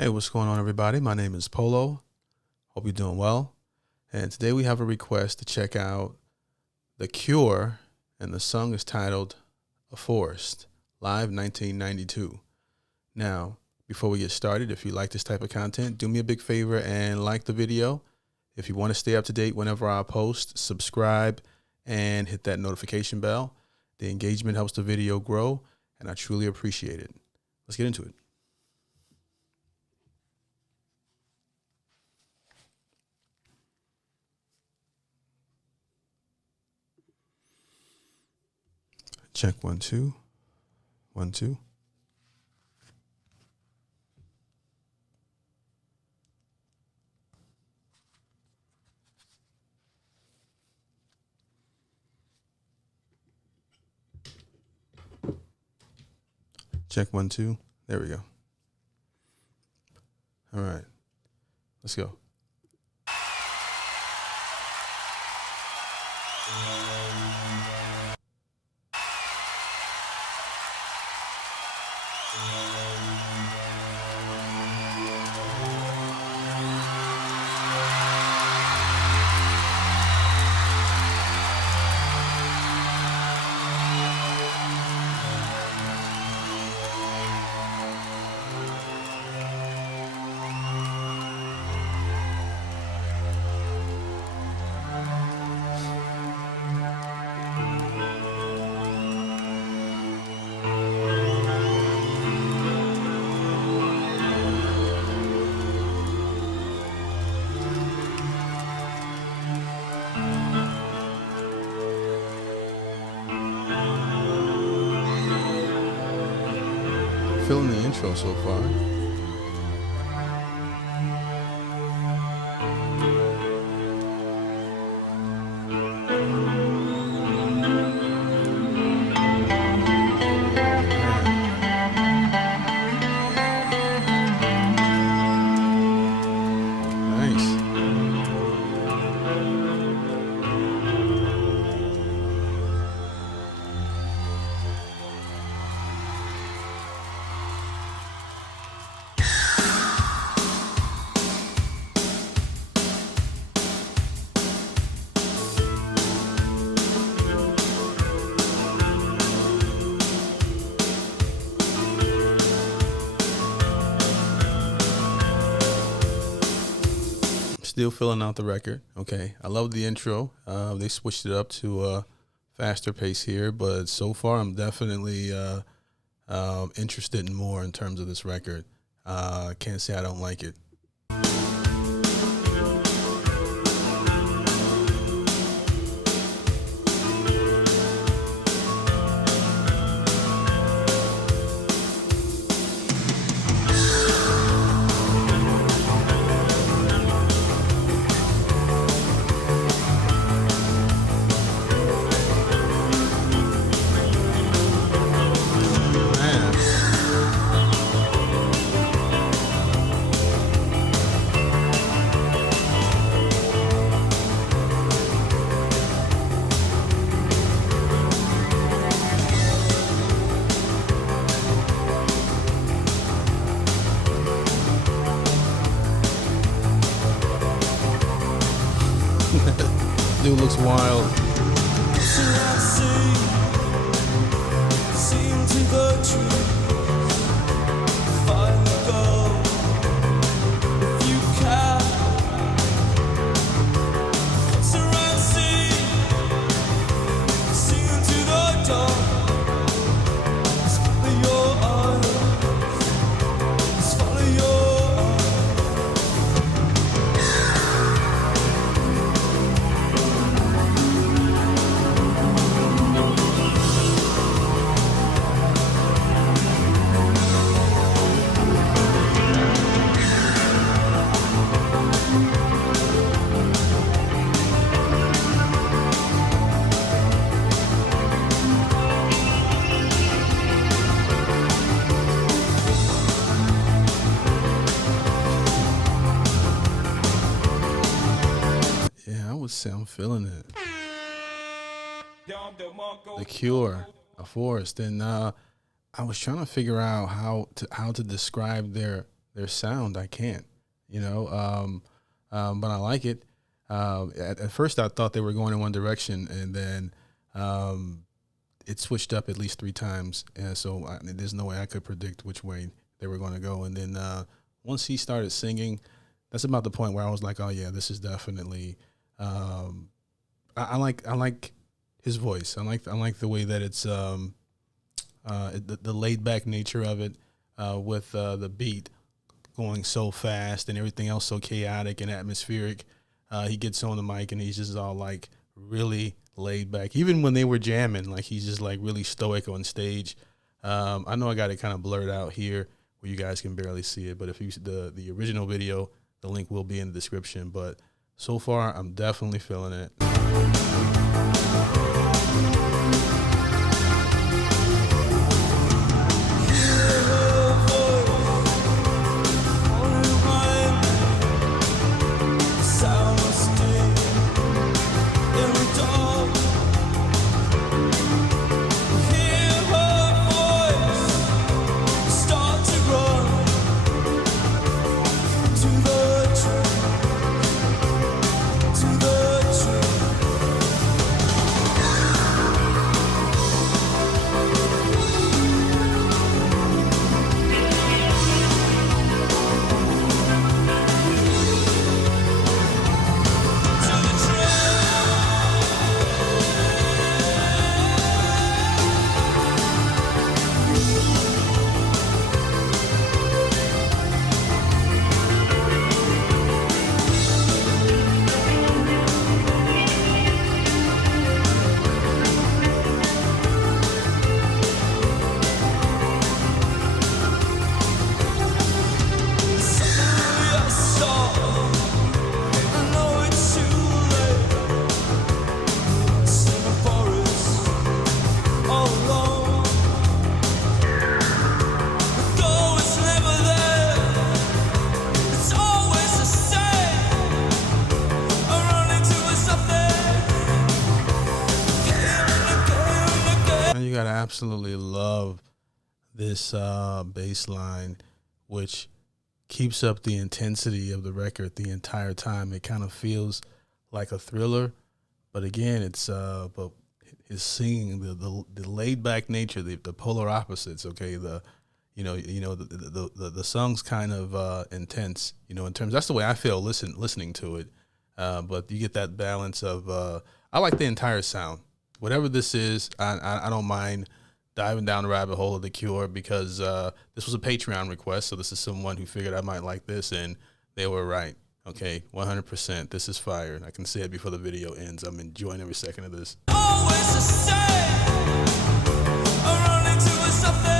Hey, what's going on, everybody? My name is Polo. Hope you're doing well. And today we have a request to check out The Cure, and the song is titled A Forest, live 1992. Now, before we get started, if you like this type of content, do me a big favor and like the video. If you want to stay up to date whenever I post, subscribe and hit that notification bell. The engagement helps the video grow, and I truly appreciate it. Let's get into it. Check 1 2 1 2. Check 1 2. There we go. All right, let's go. Feeling the intro so far. Nice. Still filling out the record. Okay, I love the intro. They switched it up to a faster pace here, but so far I'm definitely interested in more in terms of this record. Can't say I don't like it. Dude looks wild. I'm feeling it. The Cure, A Forest, and I was trying to figure out how to describe their their sound, I can't. But I like it. At first, I thought they were going in one direction, and then it switched up at least 3 times, and so there's no way I could predict which way they were going to go. And then once he started singing, that's about the point where I was like, oh yeah, this is definitely. I like his voice. I like the way that it's the laid back nature of it, with the beat going so fast and everything else so chaotic and atmospheric. He gets on the mic and he's just all like really laid back. Even when they were jamming, like he's just like really stoic on stage. I know I got it kind of blurred out here where you guys can barely see it, but if you see the original video, the link will be in the description. But so far, I'm definitely feeling it. You gotta absolutely love this bass line, which keeps up the intensity of the record the entire time. It kind of feels like a thriller, but again, it's but his singing, the laid back nature, the polar opposites. Okay, the song's kind of intense. In terms, that's the way I feel listening to it. But you get that balance of I like the entire sound. Whatever this is, I don't mind diving down the rabbit hole of The Cure, because this was a Patreon request, so this is someone who figured I might like this, and they were right. Okay, 100%. This is fire. I can say it before the video ends. I'm enjoying every second of this. Always the same. I'm running to something.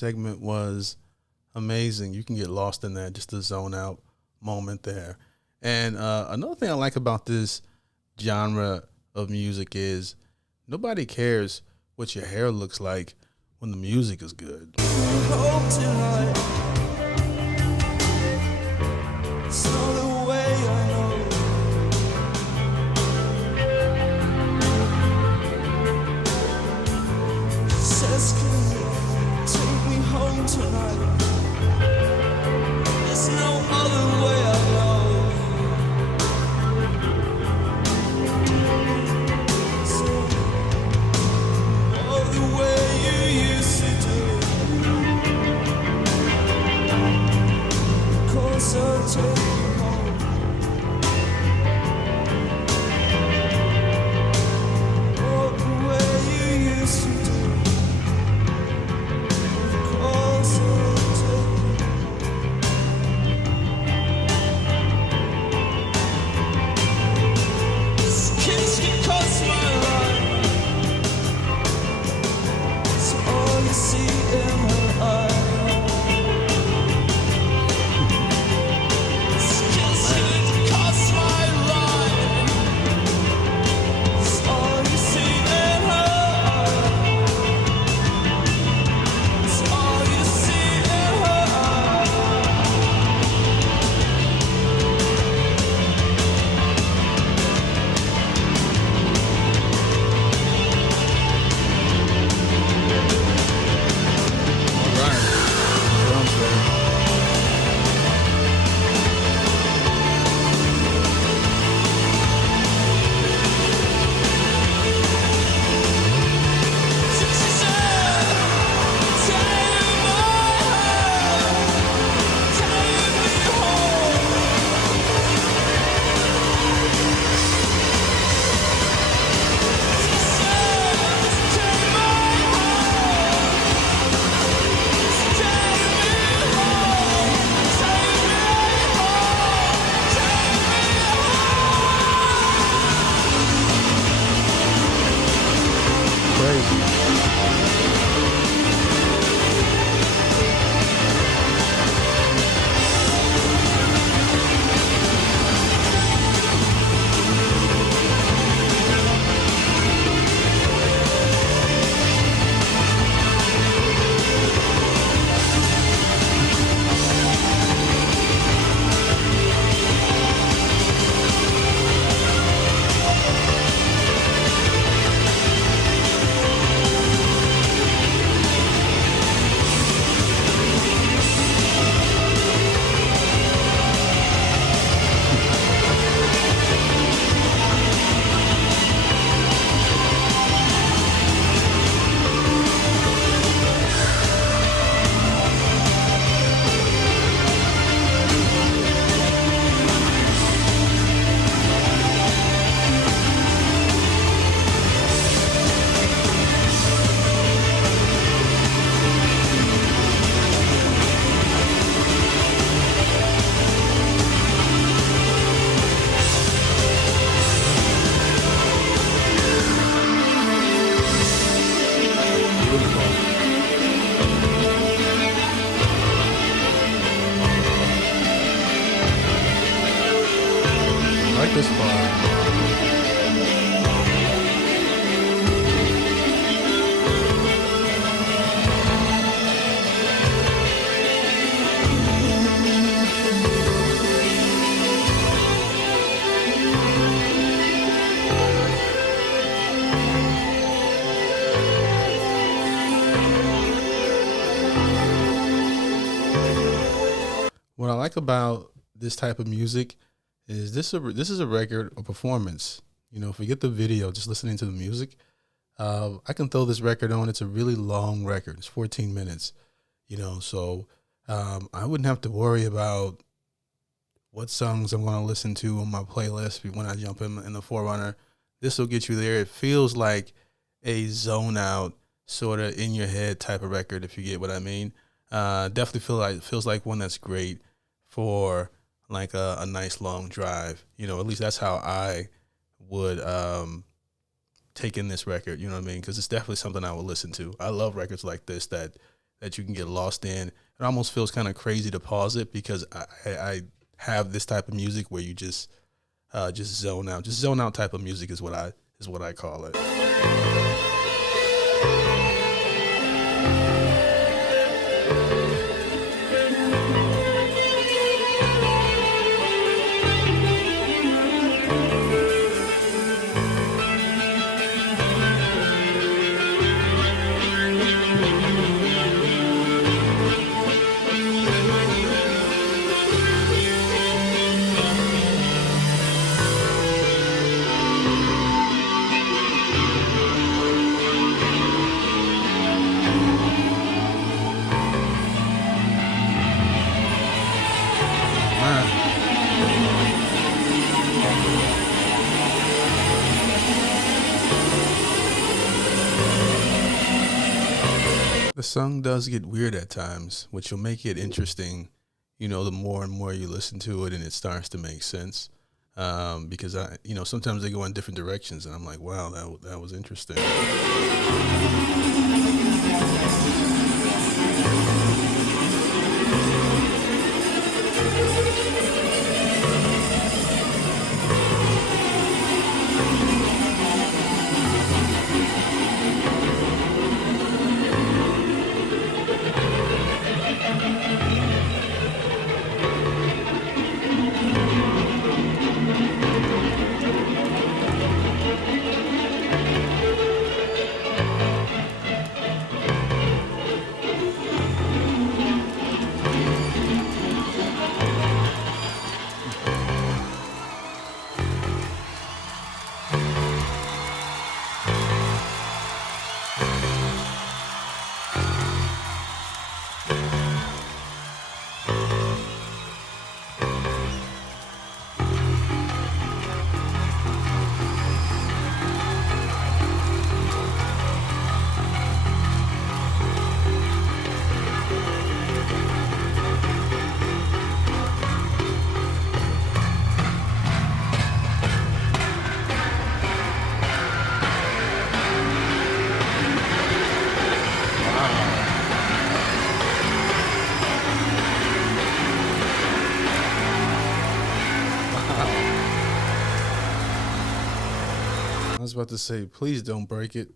segment was amazing. You can get lost in that, just the zone out moment there. And another thing I like about this genre of music is nobody cares what your hair looks like when the music is good. Home tonight. It's not the way I know. Says, can you take me home tonight? There's no other way I know. So, oh, the way you used to do. Cause I'll take you home. Oh, the way you used to do. Cause I'll take you home. This kiss can cost my life. So all you see in her eyes. I like this part. What I like about this type of music is this is a record, a performance. You know, forget the video, just listening to the music. I can throw this record on. It's a really long record. It's 14 minutes. You know, so I wouldn't have to worry about what songs I'm going to listen to on my playlist when I jump in the Forerunner. This will get you there. It feels like a zone out, sort of in your head type of record, if you get what I mean. Definitely feels like one that's great for like a nice long drive. You know, at least that's how I would take in this record. You know what I mean? Because it's definitely something I would listen to. I love records like this that that you can get lost in. It almost feels kind of crazy to pause it because I have this type of music where you just zone out. Just zone out type of music is what I call it. The song does get weird at times, which will make it interesting, the more and more you listen to it and it starts to make sense. Because sometimes they go in different directions and I'm like, wow, that was interesting. I was about to say, please don't break it.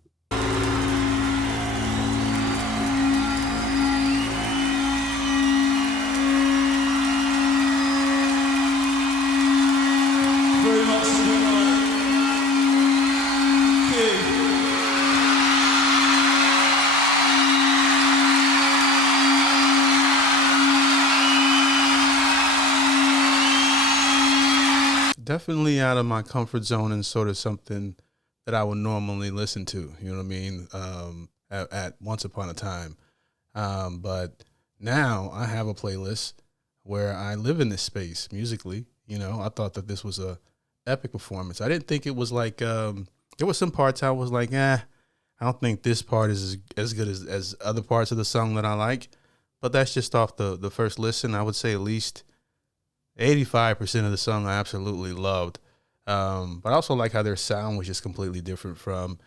Very much to be honored. Okay. Definitely out of my comfort zone and sort of something that I would normally listen to, you know what I mean, at once upon a time. But now I have a playlist where I live in this space musically. I thought that this was a epic performance. I didn't think it was like, there were some parts I was like, I don't think this part is as good as other parts of the song that I like. But that's just off the first listen. I would say at least 85% of the song I absolutely loved. But I also like how their sound was just completely different from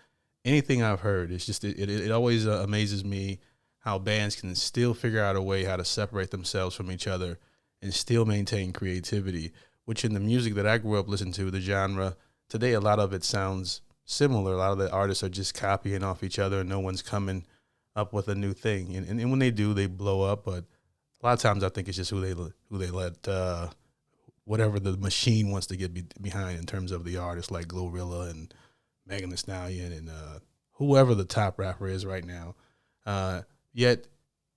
anything I've heard. It's just, it always amazes me how bands can still figure out a way how to separate themselves from each other and still maintain creativity, which in the music that I grew up listening to, the genre, today a lot of it sounds similar. A lot of the artists are just copying off each other and no one's coming up with a new thing. And when they do, they blow up. But a lot of times I think it's just who they let whatever the machine wants to get behind in terms of the artists, like Glorilla and Megan Thee Stallion and whoever the top rapper is right now. Yet,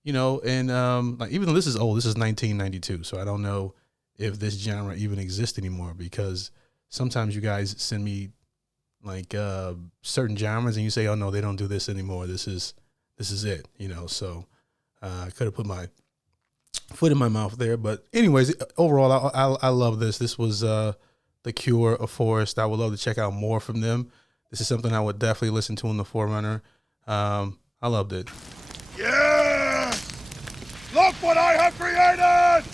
like even though this is old, this is 1992, so I don't know if this genre even exists anymore, because sometimes you guys send me like certain genres and you say, oh no, they don't do this anymore. This is it, so I could have put my foot in my mouth there. But anyways, overall, I love this. This was The Cure, A Forest. I would love to check out more from them. This is something I would definitely listen to in the Forerunner. I loved it. Yeah! Look what I have created!